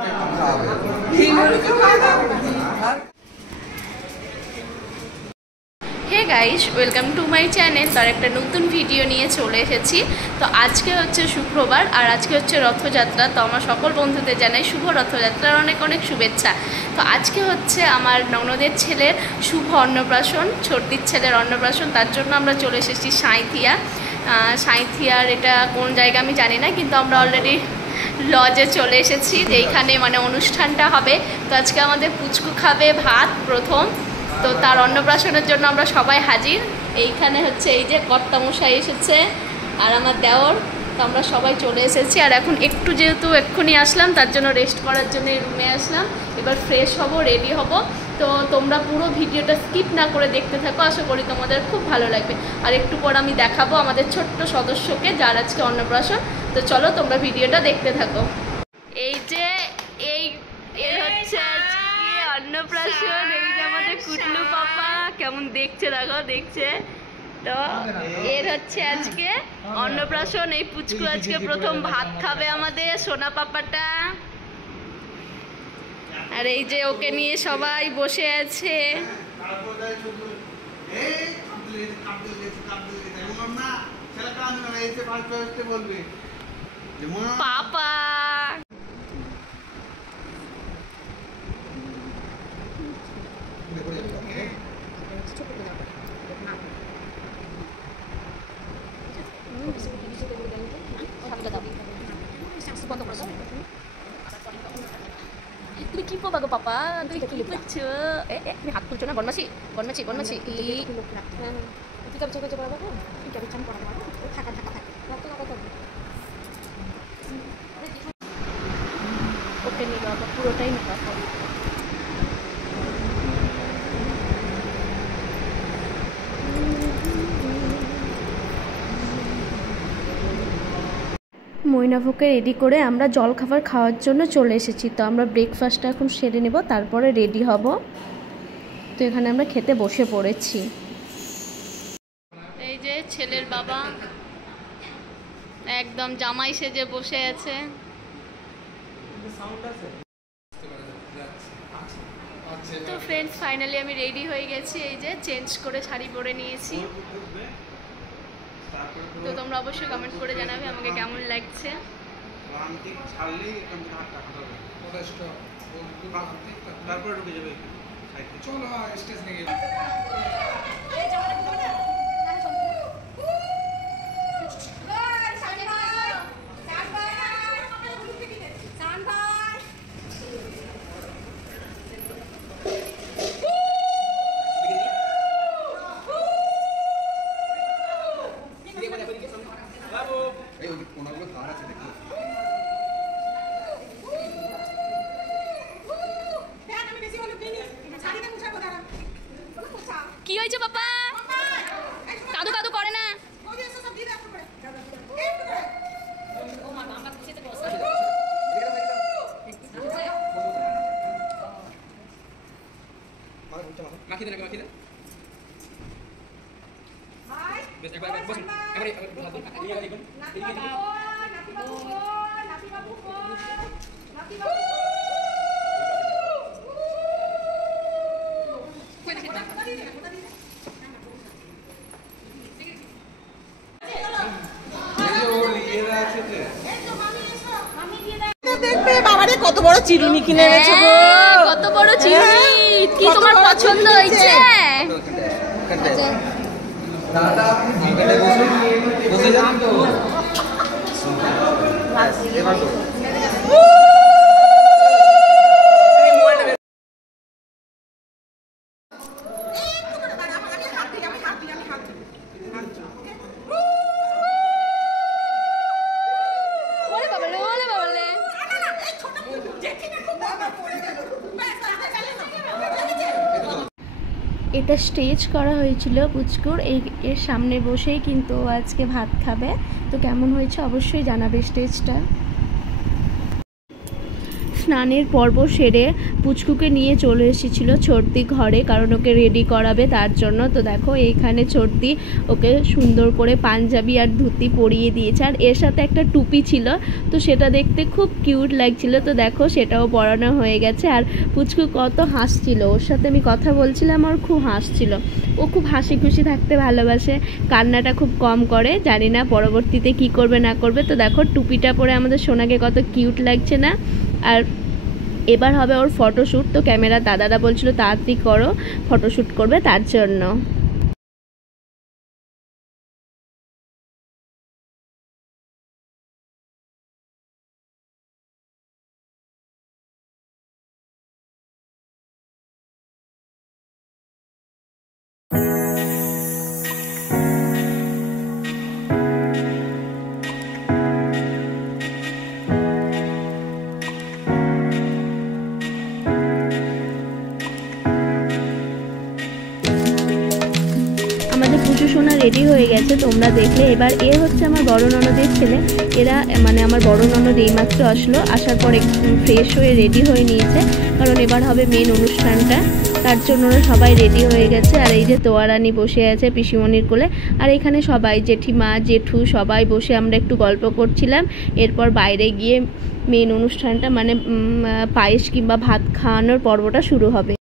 Hey guys, welcome to my channel. তার একটা নতুন ভিডিও নিয়ে চলে এসেছি। তো আজকে হচ্ছে শুক্রবার আর আজকে হচ্ছে রথযাত্রা। তো আমার সকল বন্ধুদের জানাই শুভ রথযাত্রার অনেক অনেক শুভেচ্ছা। তো আজকে হচ্ছে আমার ননদের ছেলের শুভ অন্নপ্রাশন, ছোটদির ছেলের অন্নপ্রাশন। তার জন্য আমরা চলে এসেছি সাঁইথিয়ার এটা কোন জায়গা আমি জানি না, কিন্তু আমরা অলরেডি লজে চলে এসেছি যেইখানে মানে অনুষ্ঠানটা হবে। তো আজকে আমাদের পুচকু খাবে ভাত প্রথম। তো তার অন্নপ্রাশনের জন্য আমরা সবাই হাজির। এইখানে হচ্ছে এই যে কর্তামশাই এসেছে আর আমার দেওর। তো আমরা সবাই চলে এসেছি। আর এখন একটু যেহেতু এক্ষুনি আসলাম, তার জন্য রেস্ট করার জন্য এই রুমে আসলাম। এবার ফ্রেশ হব, রেডি হব। তো তোমরা পুরো ভিডিওটা স্কিপ না করে দেখতে থাকো, আশা করি তোমাদের খুব ভালো লাগবে। আর একটু পর আমি দেখাবো আমাদের ছোট্ট সদস্যকে, যার আজকে অন্নপ্রাশন। তো চলো তোমরা ভিডিওটা দেখতে থাকো। এই যে এর হচ্ছে আজকে অন্নপ্রাশন। এই যে আমাদের কুটলু পাপা কেমন দেখছে, দেখো দেখছে। তো এর হচ্ছে আজকে অন্নপ্রাশন। এই পুচকু আজকে প্রথম ভাত খাবে আমাদের সোনা পাপাটা। আর এই যে ওকে নিয়ে সবাই বসে আছে। পাপা তুমি কি পাবো পাপা, তুমি কি করছো? তুমি হাত তুলছো না? বনমাসি বনমাসি বনমাসি ওকে নিয়ে বাবা পুরোটাই নিয়ে বাবা। মৈনাভকে রেডি করে আমরা জলখাবার খাওয়ার জন্য চলে এসেছি। তো আমরা ব্রেকফাস্টটা এখন সেরে নেব, তারপরে রেডি হব। তো এখানে আমরা খেতে বসে পড়েছি। এই যে ছেলের বাবা একদম জামাই সেজে বসে আছে। তো ফ্রেন্ডস, ফাইনালি আমি রেডি হয়ে গেছি। এই যে চেঞ্জ করে শাড়ি পরে নিয়েছি। তো তোমরা অবশ্যই কমেন্ট করে জানাবে আমাকে কেমন লাগছে। কি হয়েছে বাবা? কাদু কাদু করে না। দেখবে বাবারে কত বড় চিরুনি কিনে এনেছো গো। কত বড় চিরুনি, কি তোমার পছন্দ হয়েছে? দাদা আপনি জিগালে বসে যান তো। এটা স্টেজ করা হয়েছিল পুচকুর, এর সামনে বসেই কিন্তু আজকে ভাত খাবে। তো কেমন হয়েছে অবশ্যই জানাবে স্টেজটা। স্নানের পর্ব সেরে পুচকুকে নিয়ে চলে এসেছিলো ছোটদি ঘরে, কারণ ওকে রেডি করাবে তার জন্য। তো দেখো এইখানে ছোটদি ওকে সুন্দর করে পাঞ্জাবি আর ধুতি পরিয়ে দিয়েছে, আর এর সাথে একটা টুপি ছিল, তো সেটা দেখতে খুব কিউট লাগছিল। তো দেখো সেটাও পরানো হয়ে গেছে। আর পুচকু কত হাসছিল, ওর সাথে আমি কথা বলছিলাম আর খুব হাসছিল। ও খুব হাসি খুশি থাকতে ভালোবাসে, কান্নাটা খুব কম করে। জানি না পরবর্তীতে কি করবে না করবে। তো দেখো টুপিটা পরে আমাদের সোনাকে কত কিউট লাগছে না। আর এবার হবে ওর ফটোশ্যুট। তো ক্যামেরা দাদারা বলছিল তাড়াতাড়ি করো, ফটোশ্যুট করবে তার জন্য। পুচু সোনা রেডি হয়ে গেছে, তোমরা দেখলে। এবার এ হচ্ছে আমার বড় ননদের ছেলে। এরা মানে আমার বড় ননদ এইমাত্র আসলো, আসার পর একটু ফ্রেশ হয়ে রেডি হয়ে নিয়েছে, কারণ এবার হবে মেন অনুষ্ঠানটা, তার জন্য ওরা সবাই রেডি হয়ে গেছে। আর এই যে তোয়ারানি বসে আছে পিসিমণির কোলে, আর এখানে সবাই জেঠিমা জেঠু সবাই বসে আমরা একটু গল্প করছিলাম। এরপর বাইরে গিয়ে মেন অনুষ্ঠানটা মানে পায়েস কিংবা ভাত খাওয়ানোর পর্বটা শুরু হবে।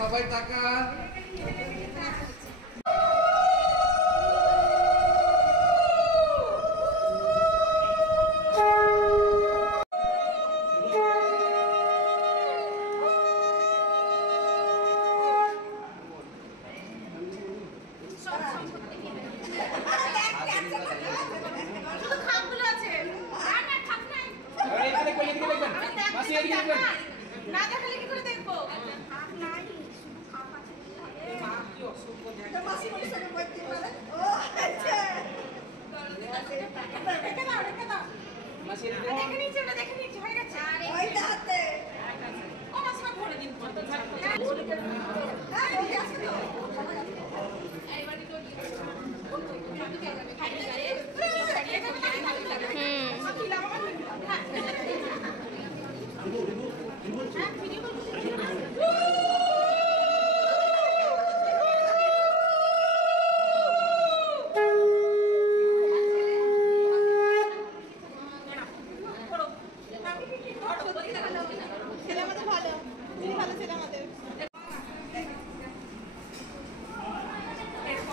সবাই টাকা না দেখালে কি করে দেখবো?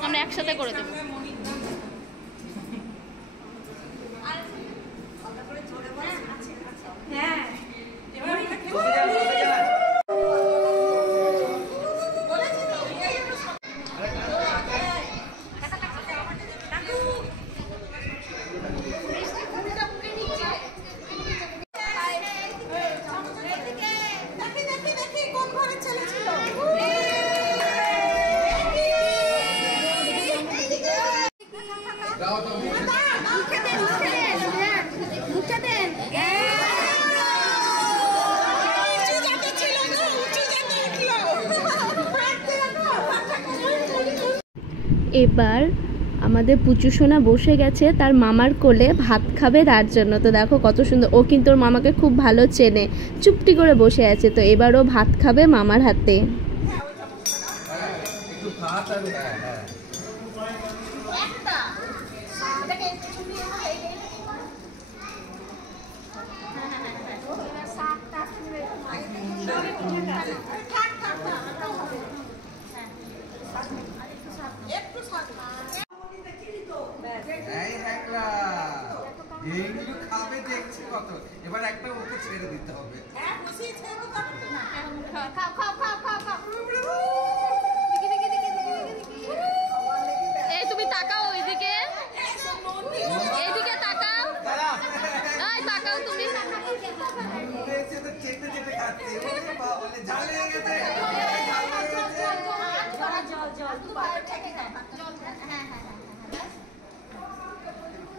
আমরা একসাথে করে দেবো। এবার আমাদের পুচু সোনা বসে গেছে তার মামার কোলে ভাত খাবে তার জন্য। তো দেখো কত সুন্দর, ও কিন্তু ওর মামাকে খুব ভালো চেনে, চুপটি করে বসে আছে। তো এবার ও ভাত খাবে মামার হাতে। এইগুলো খাবে দেখছি কত, এবার একটা ওকে ছেড়ে দিতে হবে।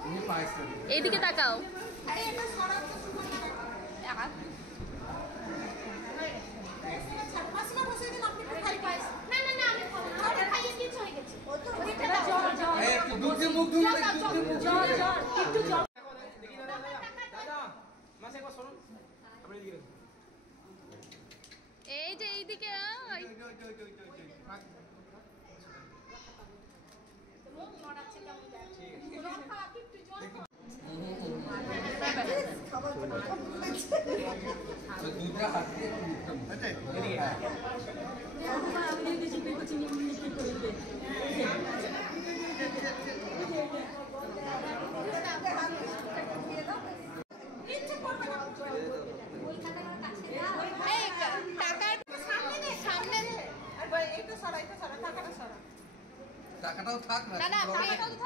তুমি পাইছো এইদিকে তাকাও। এই একটু দুধে মুখ ধুন একটু এই যে এইদিকে দুধটা হাত দিয়ে মুখটা টাকাটাও থাক না না না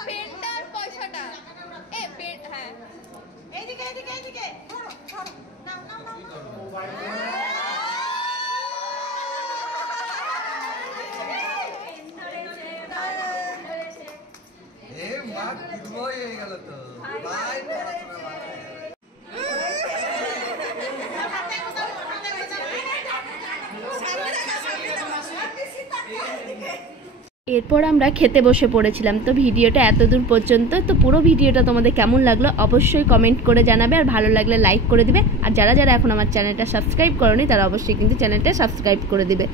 পেনটার পয়সাটা পেন হ্যাঁ এইদিকে এইদিকে এইদিকে ধরো ধরো নাও নাও নাও এ মা গুড হয়ে গেল তো বাই পড়াশোনা এরপর আমরা খেতে বসে পড়েছিলাম। তো ভিডিওটা এতদূর পর্যন্ত। তো পুরো ভিডিওটা তোমাদের কেমন লাগলো অবশ্যই কমেন্ট করে জানাবে, আর ভালো লাগলে লাইক করে দিবে, আর যারা যারা এখন আমার চ্যানেলটা সাবস্ক্রাইব করোনি তারা অবশ্যই কিন্তু চ্যানেলটা সাবস্ক্রাইব করে দিবে।